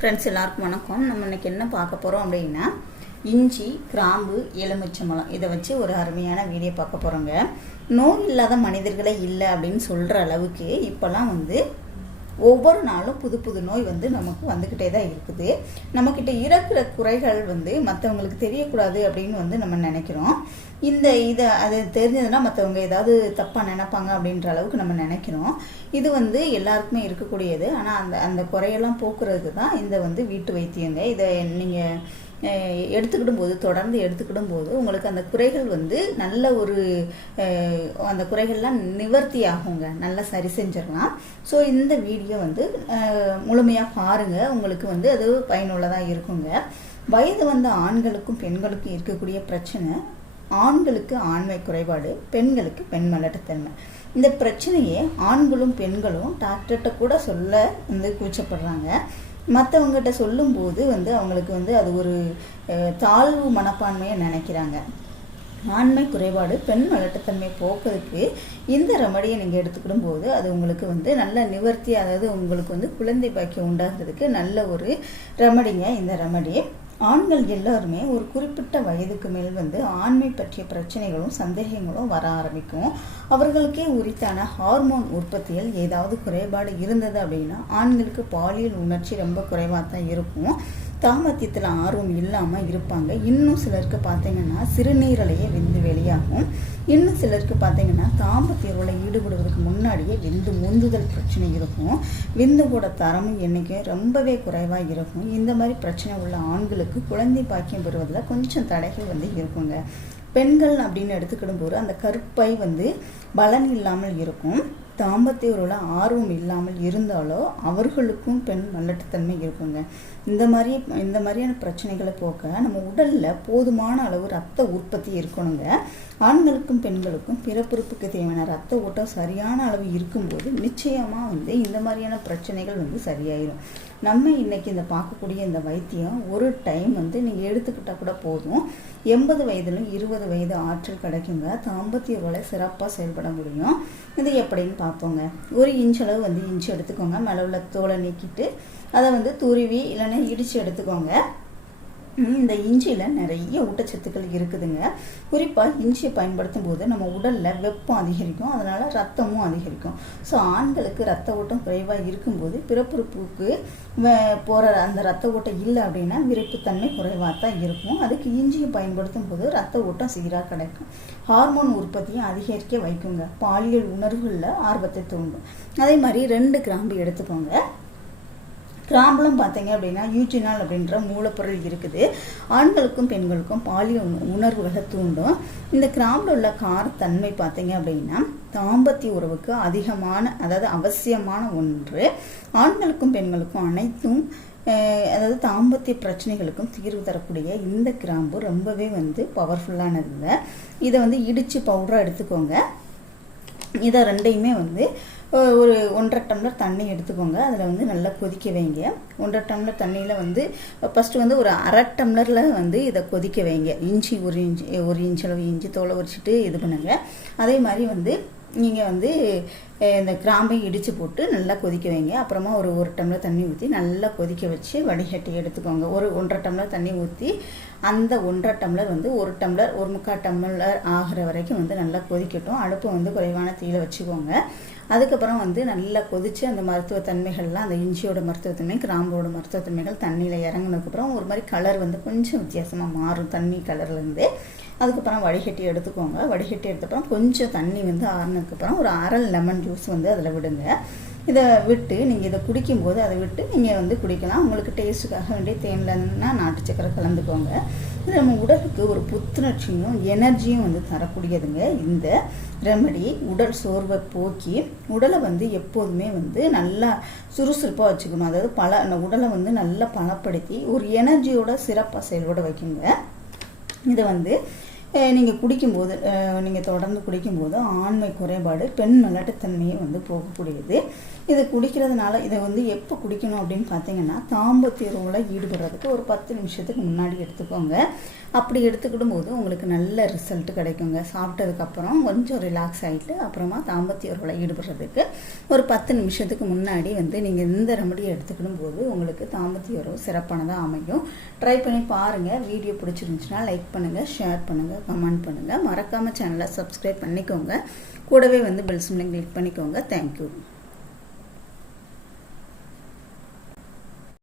Friends எல்லாருக்கும் வணக்கம். நம்ம இன்னைக்கு என்ன பார்க்க போகிறோம் அப்படின்னா இஞ்சி கிராம்பு எலுமிச்சம்பழம். இதை வச்சு ஒரு அருமையான வீடியோ பார்க்க போகிறோங்க நோய் இல்லாத மனிதர்களே இல்லை அப்படின்னு சொல்கிற அளவுக்கு இப்போல்லாம் வந்து ஒவ்வொரு நாளும் புது புது நோய் வந்து நமக்கு வந்துக்கிட்டே தான் இருக்குது. நம்மக்கிட்ட இருக்கிற குறைகள் வந்து மற்றவங்களுக்கு தெரியக்கூடாது அப்படின்னு வந்து நம்ம நினைக்கிறோம். இந்த இதை அது தெரிஞ்சதுன்னா மற்றவங்க ஏதாவது தப்பாக நினைப்பாங்க அப்படின்ற அளவுக்கு நம்ம நினைக்கிறோம். இது வந்து எல்லாருக்குமே இருக்கக்கூடியது. ஆனால் அந்த அந்த குறையெல்லாம் போக்குறதுக்கு தான் இந்த வந்து வீட்டு வைத்தியங்க. இதை நீங்கள் எடுத்துக்கிடும் போது தொடர்ந்து எடுத்துக்கிடும் போது உங்களுக்கு அந்த குறைகள் வந்து நல்ல ஒரு அந்த குறைகள்லாம் நிவர்த்தி ஆகுங்க. நல்லா சரி செஞ்சிடலாம். ஸோ இந்த வீடியோ வந்து முழுமையாக பாருங்கள் உங்களுக்கு வந்து அது பயனுள்ளதாக இருக்குங்க. வயது வந்த ஆண்களுக்கும் பெண்களுக்கும் இருக்கக்கூடிய பிரச்சனை ஆண்களுக்கு ஆண்மை குறைபாடு பெண்களுக்கு பெண் மலட்டுத்தன்மை. இந்த பிரச்சனையை ஆண்களும் பெண்களும் டாக்டர்கிட்ட கூட சொல்ல வந்து கூச்சப்படுறாங்க. மற்றவங்ககிட்ட சொல்லும்போது வந்து அவங்களுக்கு வந்து அது ஒரு தாழ்வு மனப்பான்மையை நினைக்கிறாங்க. ஆண்மை குறைபாடு பெண் மலட்டுத்தன்மை போக்குறதுக்கு இந்த ரெமடியை நீங்கள் எடுத்துக்கிடும் போது அது உங்களுக்கு வந்து நல்ல நிவர்த்தி அதாவது உங்களுக்கு வந்து குழந்தை பாக்கியம் உண்டாகிறதுக்கு நல்ல ஒரு ரெமடிங்க இந்த ரெமடி ஆண்கள் எல்லாருமே ஒரு குறிப்பிட்ட வயதுக்கு மேல் வந்து ஆண்மை பற்றிய பிரச்சனைகளும் சந்தேகங்களும் வர ஆரம்பிக்கும். அவர்களுக்கே உரித்தான ஹார்மோன் உற்பத்தியில் ஏதாவது குறைபாடு இருந்தது அப்படின்னா ஆண்களுக்கு பாலியல் உணர்ச்சி ரொம்ப குறைவாக தான் இருக்கும். தாமத்தியத்தில் ஆர்வம் இல்லாமல் இருப்பாங்க. இன்னும் சிலருக்கு பார்த்தீங்கன்னா சிறுநீரலையே விந்து வெளியாகும். இன்னும் சிலருக்கு பார்த்தீங்கன்னா தாம்பத்திய உறவில் ஈடுபடுவதற்கு முன்னாடியே விந்து முந்துதல் பிரச்சனை இருக்கும். விந்துவோட தரமும் எண்ணிக்கையும் ரொம்பவே குறைவாக இருக்கும். இந்த மாதிரி பிரச்சனை உள்ள ஆண்களுக்கு குழந்தை பாக்கியம் பெறுவதில் கொஞ்சம் தடைகள் வந்து இருக்குங்க. பெண்கள் அப்படின்னு எடுத்துக்கிடும் போது அந்த கருப்பை வந்து பலன் இல்லாமல் இருக்கும். தாம்பத்தியரோட ஆர்வம் இல்லாமல் இருந்தாலோ அவர்களுக்கும் பெண் மலட்டுத்தன்மை இருக்குங்க. இந்த மாதிரி இந்த மாதிரியான பிரச்சனைகளை போக்க நம்ம உடலில் போதுமான அளவு ரத்த உற்பத்தி இருக்கணுங்க. ஆண்களுக்கும் பெண்களுக்கும் பிறப்புறுப்புக்கு தேவையான ரத்த ஓட்டம் சரியான அளவு இருக்கும்போது நிச்சயமாக வந்து இந்த மாதிரியான பிரச்சனைகள் வந்து சரியாயிடும் நம்ம இன்னைக்கு இந்த பார்க்கக்கூடிய இந்த வைத்தியம் ஒரு டைம் வந்து நீங்கள் எடுத்துக்கிட்டால் கூட போதும். எண்பது வயதிலும் இருபது வயது ஆற்றல் கிடைக்குங்க. தாம்பத்திய உலை சிறப்பாக செயல்பட முடியும். இது எப்படின்னு பார்ப்போங்க. ஒரு இன்ச் அளவு வந்து இன்ச்சு எடுத்துக்கோங்க. மேலே உள்ள தோலை நீக்கிட்டு அதை வந்து துருவி இல்லைன்னா இடித்து எடுத்துக்கோங்க. இந்த இஞ்சியில் நிறைய ஊட்டச்சத்துக்கள் இருக்குதுங்க. குறிப்பாக இஞ்சியை பயன்படுத்தும் போது நம்ம உடலில் வெப்பம் அதிகரிக்கும். அதனால் ரத்தமும் அதிகரிக்கும். ஸோ ஆண்களுக்கு ரத்த ஓட்டம் குறைவாக இருக்கும்போது பிறப்புறுப்புக்கு போகிற அந்த ரத்த ஓட்டம் இல்லை அப்படின்னா விரைப்புத்தன்மை குறைவாக தான் இருக்கும். அதுக்கு இஞ்சியை பயன்படுத்தும் போது ரத்த ஓட்டம் சீராக கிடைக்கும். ஹார்மோன் உற்பத்தியை அதிகரிக்க வைக்குங்க. பாலியல் உணர்வுகளில் ஆர்வத்தை தூண்டும். அதே மாதிரி ரெண்டு கிராம்பு எடுத்துக்கோங்க. கிராம்பலம் பார்த்தீங்க அப்படின்னா யூஜினால் அப்படின்ற மூலப்பொருள் இருக்குது. ஆண்களுக்கும் பெண்களுக்கும் பாலியல் உணர்வுகளை தூண்டும். இந்த கிராம்பில் உள்ள காரத்தன்மை பார்த்தீங்க அப்படின்னா தாம்பத்திய உறவுக்கு அதிகமான அதாவது அவசியமான ஒன்று. ஆண்களுக்கும் பெண்களுக்கும் அனைத்தும் அதாவது தாம்பத்திய பிரச்சனைகளுக்கும் தீர்வு தரக்கூடிய இந்த கிராம்பு ரொம்பவே வந்து பவர்ஃபுல்லானதுங்க இதை வந்து இடித்து பவுடராக எடுத்துக்கோங்க. இதை ரெண்டையுமே வந்து ஒரு ஒன்றரை டம்ளர் தண்ணி எடுத்துக்கோங்க. அதில் வந்து நல்லா கொதிக்க வைங்க. ஒன்றரை டம்ளர் தண்ணியில் வந்து ஃபஸ்ட்டு வந்து ஒரு அரை டம்ளரில் வந்து இதை கொதிக்க வைங்க. இஞ்சி ஒரு இஞ்சி ஒரு இன்ச் அளவு இஞ்சி தோலை உரிச்சிட்டு இது பண்ணுங்க. அதே மாதிரி வந்து நீங்கள் வந்து இந்த கிராம்பையும் இடித்து போட்டு நல்லா கொதிக்க வைங்க. அப்புறமா ஒரு ஒரு டம்ளர் தண்ணி ஊற்றி நல்லா கொதிக்க வச்சு வடிகட்டி எடுத்துக்கோங்க. ஒரு ஒன்றரை டம்ளர் தண்ணி ஊற்றி அந்த ஒன்றரை டம்ளர் வந்து ஒரு டம்ளர் ஒரு முக்கால் டம்ளர் ஆகிற வரைக்கும் வந்து நல்லா கொதிக்கட்டும். அடுப்பை வந்து குறைவான தீயில் வச்சுக்கோங்க. அதுக்கப்புறம் வந்து நல்லா கொதித்து அந்த மருத்துவ தன்மைகள்லாம் அந்த இஞ்சியோட மருத்துவத்தன்மை கிராம்போட மருத்துவத்தன்மைகள் தண்ணியில் இறங்குனதுக்கப்புறம் ஒரு மாதிரி கலர் வந்து கொஞ்சம் வித்தியாசமாக மாறும் தண்ணி கலர்லேருந்து அதுக்கப்புறம் வடிகட்டி எடுத்துக்கோங்க. வடிகட்டி எடுத்தப்புறம் கொஞ்சம் தண்ணி வந்து ஆறுனதுக்கப்புறம் ஒரு அரை லெமன் ஜூஸ் வந்து அதில் விடுங்க. இதை விட்டு நீங்கள் இதை குடிக்கும்போது அதை விட்டு நீங்கள் வந்து குடிக்கலாம். உங்களுக்கு டேஸ்ட்டுக்காக வேண்டிய தேன்லன்னா நாட்டு சக்கரை கலந்துக்கோங்க. இது நம்ம உடலுக்கு ஒரு புத்துணர்ச்சியும் எனர்ஜியும் வந்து தரக்கூடியதுங்க. இந்த ரெமடி உடல் சோர்வை போக்கி உடலை வந்து எப்போதுமே வந்து நல்லா சுறுசுறுப்பாக வச்சுக்கணும். அதாவது பல அந்த உடலை வந்து நல்லா பலப்படுத்தி ஒரு எனர்ஜியோட சிறப்பாக செயல்பட வைக்குங்க. இதை வந்து நீங்கள் குடிக்கும்போது நீங்கள் தொடர்ந்து குடிக்கும்போது ஆண்மை குறைபாடு பெண் மலட்டுத்தன்மையை வந்து போகக்கூடியது. இது குடிக்கிறதுனால இதை வந்து எப்போ குடிக்கணும் அப்படின்னு பார்த்தீங்கன்னா தாம்பத்திய உறவில் ஈடுபடுறதுக்கு ஒரு பத்து நிமிஷத்துக்கு முன்னாடி எடுத்துக்கோங்க. அப்படி எடுத்துக்கிடும் போது உங்களுக்கு நல்ல ரிசல்ட் கிடைக்குங்க. சாப்பிட்டதுக்கப்புறம் கொஞ்சம் ரிலாக்ஸ் ஆகிட்டு அப்புறமா தாம்பத்திய உறவில் ஈடுபடுறதுக்கு ஒரு பத்து நிமிஷத்துக்கு முன்னாடி வந்து நீங்கள் இந்த ரெமடியை எடுத்துக்கிடும் போது உங்களுக்கு தாம்பத்திய உறவு சிறப்பானதாக அமையும். ட்ரை பண்ணி பாருங்கள் வீடியோ பிடிச்சிருந்துச்சுன்னா லைக் பண்ணுங்கள் ஷேர் பண்ணுங்கள் கமெண்ட் பண்ணுங்கள் மறக்காமல் சேனலை சப்ஸ்கிரைப் பண்ணிக்கோங்க. கூடவே வந்து பெல் சிம்லையும் கிளிக் பண்ணிக்கோங்க. Thank you